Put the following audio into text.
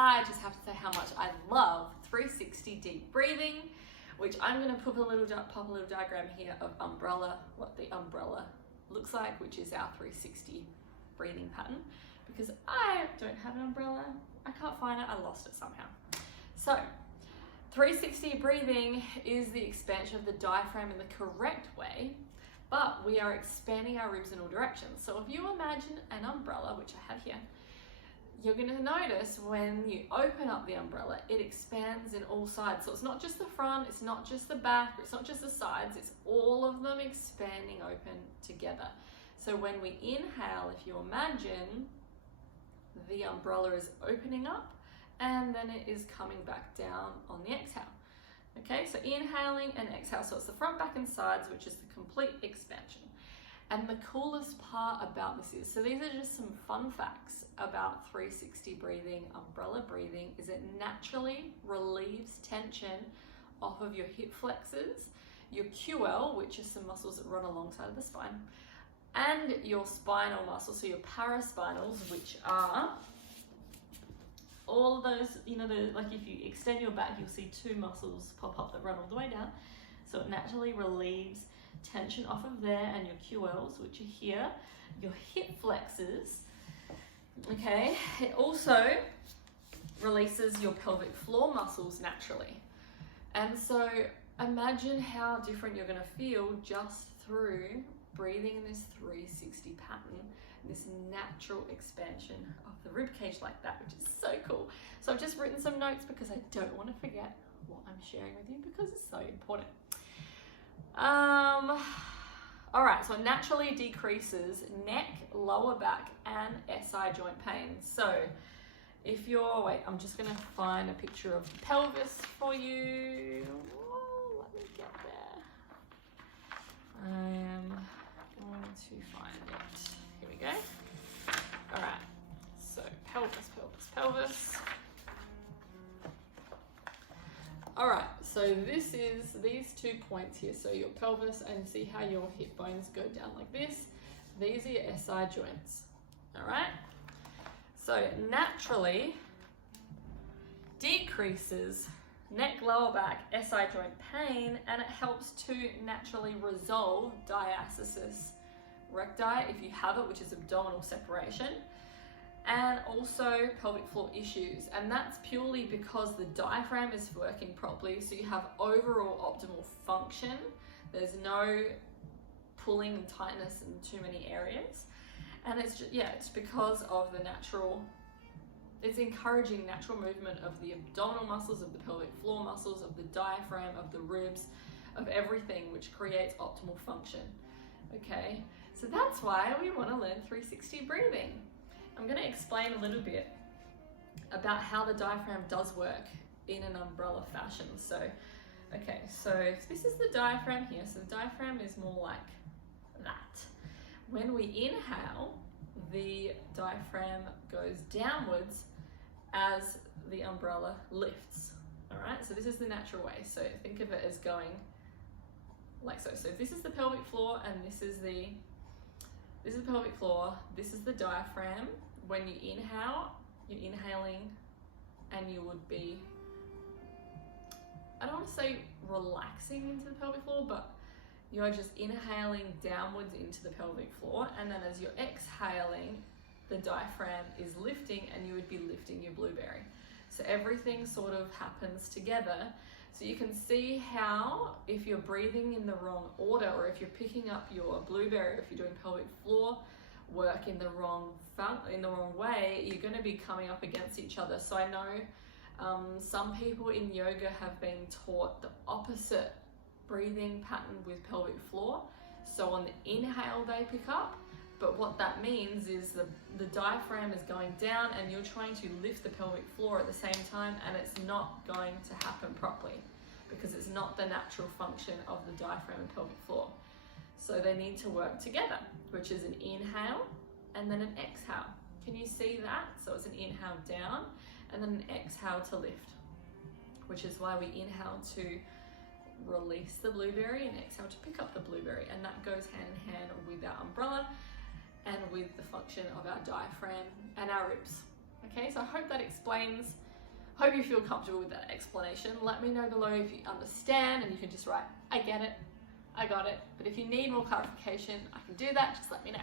I just have to say how much I love 360 deep breathing, which I'm going to pop a little diagram here of umbrella, what the umbrella looks like, which is our 360 breathing pattern, because I don't have an umbrella. I can't find it. I lost it somehow. So 360 breathing is the expansion of the diaphragm in the correct way, but we are expanding our ribs in all directions. So if you imagine an umbrella, which I have here, you're going to notice when you open up the umbrella, it expands in all sides. So it's not just the front, it's not just the back, it's not just the sides, it's all of them expanding open together. So when we inhale, if you imagine, the umbrella is opening up and then it is coming back down on the exhale. Okay, so inhaling and exhale. So it's the front, back, and sides, which is the complete expansion. And the coolest part about this is, so these are just some fun facts about 360 breathing, umbrella breathing, is it naturally relieves tension off of your hip flexors, your QL, which are some muscles that run alongside of the spine, and your spinal muscles, so your paraspinals, which are all of those, you know, like if you extend your back, you'll see two muscles pop up that run all the way down. So it naturally relieves tension off of there, and your QLs, which are here, your hip flexors. Okay, it also releases your pelvic floor muscles naturally. And so imagine how different you're going to feel just through breathing in this 360 pattern, this natural expansion of the rib cage like that, which is so cool. So I've just written some notes because I don't want to forget what I'm sharing with you, because it's so important. All right, so it naturally decreases neck, lower back, and SI joint pain. So if you're, wait, I'm just gonna find a picture of the pelvis for you. Whoa, let me get there. I am going to find it. Here we go. All right, so pelvis, pelvis, pelvis. All right, so this is these 2 points here. So your pelvis, and see how your hip bones go down like this. These are your SI joints, all right? So naturally decreases neck, lower back, SI joint pain, and it helps to naturally resolve diastasis recti, if you have it, which is abdominal separation, and also pelvic floor issues. And that's purely because the diaphragm is working properly, so you have overall optimal function. There's no pulling and tightness in too many areas. And it's just, yeah, it's because of the natural, it's encouraging natural movement of the abdominal muscles, of the pelvic floor muscles, of the diaphragm, of the ribs, of everything, which creates optimal function. Okay, so that's why we want to learn 360 breathing. I'm going to explain a little bit about how the diaphragm does work in an umbrella fashion. So, okay, so this is the diaphragm here. So the diaphragm is more like that. When we inhale, the diaphragm goes downwards as the umbrella lifts. All right, so this is the natural way. So think of it as going like so. So this is the pelvic floor, and this is the pelvic floor, this is the diaphragm. When you inhale, you're inhaling, and you would be, I don't want to say relaxing into the pelvic floor, but you're just inhaling downwards into the pelvic floor, and then as you're exhaling, the diaphragm is lifting, and you would be lifting your blueberry. So everything sort of happens together. So you can see how if you're breathing in the wrong order, or if you're picking up your blueberry, or if you're doing pelvic floor work in the wrong way, you're going to be coming up against each other. So I know some people in yoga have been taught the opposite breathing pattern with pelvic floor. So on the inhale they pick up, but what that means is the diaphragm is going down, and you're trying to lift the pelvic floor at the same time, and it's not going to happen properly because it's not the natural function of the diaphragm and pelvic floor. So they need to work together, which is an inhale and then an exhale. Can you see that? So it's an inhale down and then an exhale to lift, which is why we inhale to release the blueberry and exhale to pick up the blueberry. And that goes hand in hand with our umbrella and with the function of our diaphragm and our ribs. Okay, so I hope that explains Hope you feel comfortable with that explanation. Let me know below if you understand, and you can just write, I get it, I got it. But if you need more clarification, I can do that, just let me know.